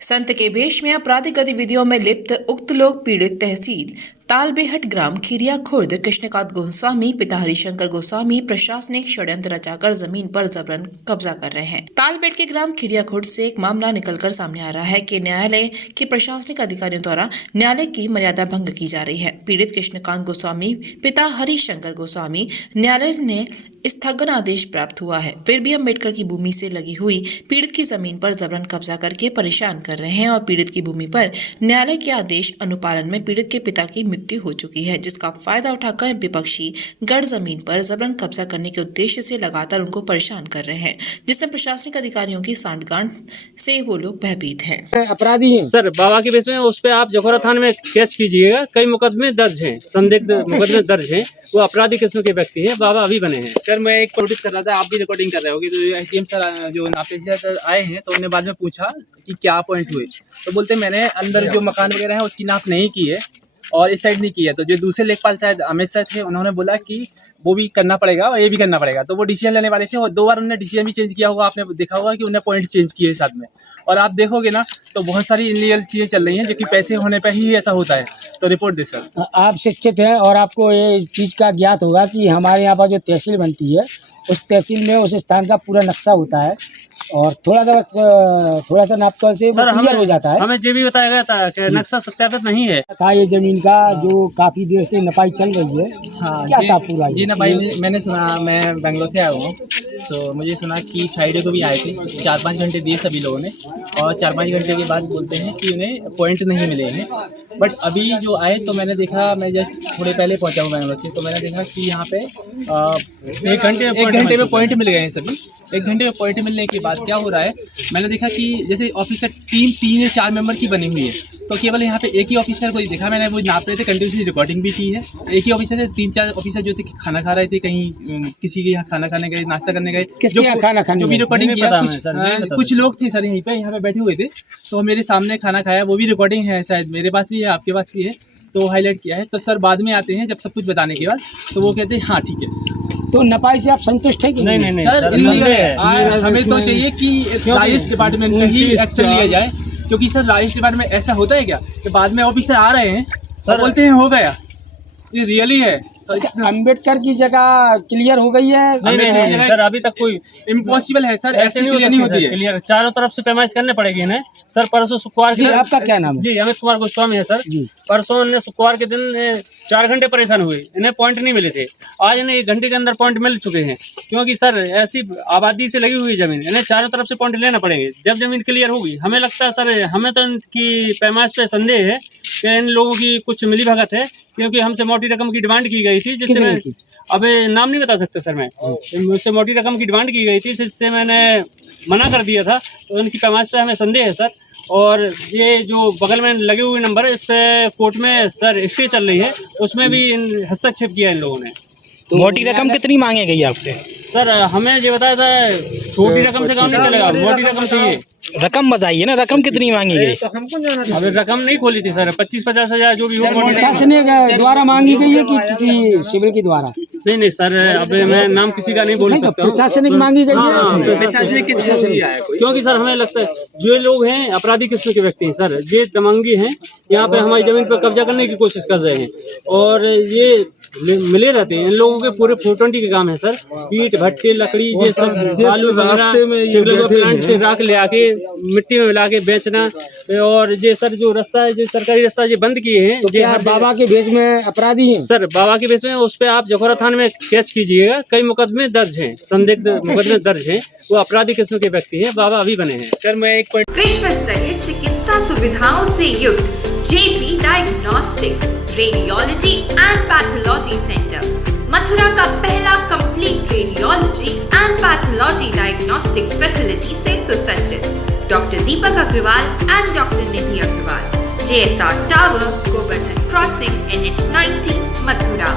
संत के भेष में आपराधिक गतिविधियों में लिप्त उक्त लोग पीड़ित तहसील तालबेहट ग्राम खीरिया खुर्द कृष्णकांत गोस्वामी पिता हरिशंकर गोस्वामी प्रशासनिक षड्यंत्र रचाकर जमीन पर जबरन कब्जा कर रहे हैं। तालबेहट के ग्राम खीरिया खुर्द से एक मामला निकलकर सामने आ रहा है कि न्यायालय के प्रशासनिक अधिकारियों द्वारा न्यायालय की मर्यादा भंग की जा रही है। पीड़ित कृष्णकांत गोस्वामी पिता हरिशंकर गोस्वामी न्यायालय ने स्थगन आदेश प्राप्त हुआ है, फिर भी अम्बेडकर की भूमि से लगी हुई पीड़ित की जमीन पर जबरन कब्जा करके परेशान कर रहे हैं और पीड़ित की भूमि पर न्यायालय के आदेश अनुपालन में पीड़ित के पिता की मृत्यु हो चुकी है, जिसका फायदा उठाकर विपक्षी गढ़ जमीन पर जबरन कब्जा करने के उद्देश्य से लगातार उनको परेशान कर रहे हैं, जिसमें प्रशासनिक अधिकारियों की सांठगांठ से वो लोग भयभीत हैं। अपराधी हैं सर, बाबा के बेस में उस पे आप जखौरा थाने में कैच कीजिएगा। कई मुकदमे दर्ज हैं, संदिग्ध मुकदमे दर्ज हैं, वो अपराधी किस्म के व्यक्ति हैं। बाबा अभी बने हैं। सर मैं एक नोटिस कर रहा था, आप भी रिकॉर्डिंग कर रहे होगे, तो एटीएम सर जो नापेसिया सर आए हैं तो उन्होंने बाद में पूछा कि क्या पॉइंट हुए, तो बोलते मैंने अंदर जो मकान वगैरह है उसकी नाप नहीं की है और इस साइड नहीं की है। तो जो दूसरे लेखपाल शायद अमित सर थे, उन्होंने बोला कि वो भी करना पड़ेगा और ये भी करना पड़ेगा, तो वो डिसीजन लेने वाले थे और 2 बार उन्होंने डिसीजन भी चेंज किया होगा। आपने देखा होगा कि उन्होंने पॉइंट चेंज किए साथ में, और आप देखोगे ना तो बहुत सारी इलीगल चीज़ें चल रही हैं जो कि पैसे होने पर ही ऐसा होता है। तो रिपोर्ट दे सर। आप शिक्षित हैं और आपको ये चीज़ का ज्ञात होगा कि हमारे यहाँ पर जो तहसील बनती है उस तहसील में उस स्थान का पूरा नक्शा होता है और थोड़ा सा नापतोल से वो क्लियर हो जाता है। हमें ये भी बताया गया था कि नक्शा सत्यापित नहीं है था ये जमीन का जो काफ़ी देर से नपाई चल रही है। हाँ, क्या था पूरा जी नपाई मैंने सुना, मैं बेंगलोर से आया हूँ, तो मुझे सुना कि फ्राइडे को भी आए थे, 4-5 घंटे दिए सभी लोगों ने और 4-5 घंटे के बाद बोलते हैं कि उन्हें पॉइंट नहीं मिले हैं। बट अभी जो आए तो मैंने देखा, मैं जस्ट थोड़े पहले पहुँचा हूँ बेंगलोर से, तो मैंने देखा कि यहाँ पे 1 घंटे में पॉइंट मिल गए हैं सभी। 1 घंटे में पॉइंट मिलने के बाद क्या हो रहा है, मैंने देखा कि जैसे ऑफिसर टीम 3 या 4 मेंबर की बनी हुई है, तो केवल यहाँ पे एक ही ऑफिसर को देखा मैंने, वो नाप रहे थे, कंटिन्यूसली रिकॉर्डिंग भी की है। एक ही ऑफिसर थे, 3-4 ऑफिसर जो थे खाना खा रहे थे, कहीं किसी के यहाँ खाना खाने गए, नाश्ता करने गए, किसके यहाँ खाना खाने, जो भी रिकॉर्डिंग किया। कुछ लोग थे सर यहीं पे, यहाँ पे बैठे हुए थे, तो मेरे सामने खाना खाया, वो भी रिकॉर्डिंग है, शायद मेरे पास भी है, आपके पास भी है, तो हाईलाइट किया है। तो सर बाद में आते हैं जब सब कुछ बताने के बाद, तो वो कहते हैं हाँ ठीक है। तो नपाई से आप संतुष्ट हैं कि नहीं सर, हमें तो चाहिए कि राजस्व डिपार्टमेंट में ही एक्शन लिया जाए, क्योंकि सर राजस्व डिपार्टमेंट में ऐसा होता है क्या कि बाद में ऑफिसर आ रहे हैं सर बोलते हैं हो गया, ये रियली है। अम्बेडकर की जगह क्लियर हो गई है? नहीं सर, अभी तक कोई इम्पॉसिबल है सर, ऐसे क्लियर नहीं होती है। क्लियर चारों तरफ से पैमाइश करने पड़ेगी इन्हें सर। परसों शुक्रवार के, आपका क्या नाम है? जी अमित कुमार गोस्वामी है सर जी। परसों इन्हें शुक्रवार के दिन 4 घंटे परेशान हुए, इन्हें पॉइंट नहीं मिले थे। आज इन्हें 1 घंटे के अंदर पॉइंट मिल चुके हैं, क्योंकि सर ऐसी आबादी से लगी हुई जमीन, इन्हें चारों तरफ से पॉइंट लेना पड़ेंगे। जब जमीन क्लियर होगी, हमें लगता है सर, हमें तो इनकी पैमाइश पे संदेह है कि इन लोगों की कुछ मिली भगत है, क्योंकि हमसे मोटी रकम की डिमांड की गई थी, जिससे अबे नाम नहीं बता सकते सर मैं, मुझसे मोटी रकम की डिमांड की गई थी, जिससे मैंने मना कर दिया था। तो उनकी पैमाइश पे हमें संदेह है सर। और ये जो बगल में लगे हुए नंबर है, इस पे कोर्ट में सर स्टे चल रही है, उसमें भी हस्तक्षेप किया इन लोगों ने। तो मोटी रकम कितनी मांगे गई आपसे? सर हमें ये बताया था छोटी रकम से काम नहीं चलेगा, मोटी रकम चाहिए। रकम बताइए ना, रकम कितनी मांगी गई? अभी रकम नहीं खोली थी सर, 25-50 हज़ार जो भी हो। प्रशासनिक द्वारा मांगी गई है कि किसी सिविल के द्वारा? नहीं सर, अभी मैं नाम किसी का नहीं बोल सकता। प्रशासनिक मांगी गई है, प्रशासनिक, क्योंकि सर हमें लगता है जो लोग हैं अपराधी किस्म के व्यक्ति हैं सर, ये दमंगी हैं, यहाँ पे हमारी जमीन पर कब्जा करने की कोशिश कर रहे हैं और ये मिले रहते हैं। इन लोगों के पूरे 420 के काम है सर, ईंट भट्टे लकड़ी ये सब बालू वगैरह प्लांट से राख ले आके मिट्टी में मिला के बेचना। और ये सर जो रास्ता है, जो सरकारी रास्ता ये बंद किए हैं। तो क्या बाबा के भेष में अपराधी हैं सर? बाबा के भेष में उस पे आप जखौरा थाने में कैच कीजिएगा। कई मुकदमे दर्ज हैं, संदिग्ध मुकदमे दर्ज हैं, वो अपराधी किस्म के व्यक्ति हैं। बाबा अभी बने हैं सर। मैं एक विश्व स्तरीय चिकित्सा सुविधाओं से युक्त JP diagnostics radiology and pathology centre, Mathura का पहला complete radiology and pathology diagnostic facility से सुसज्जित। Doctor Deepak Agarwal and doctor Nidhi Agarwal, JSR tower, Govardhan crossing, NH 90, Mathura.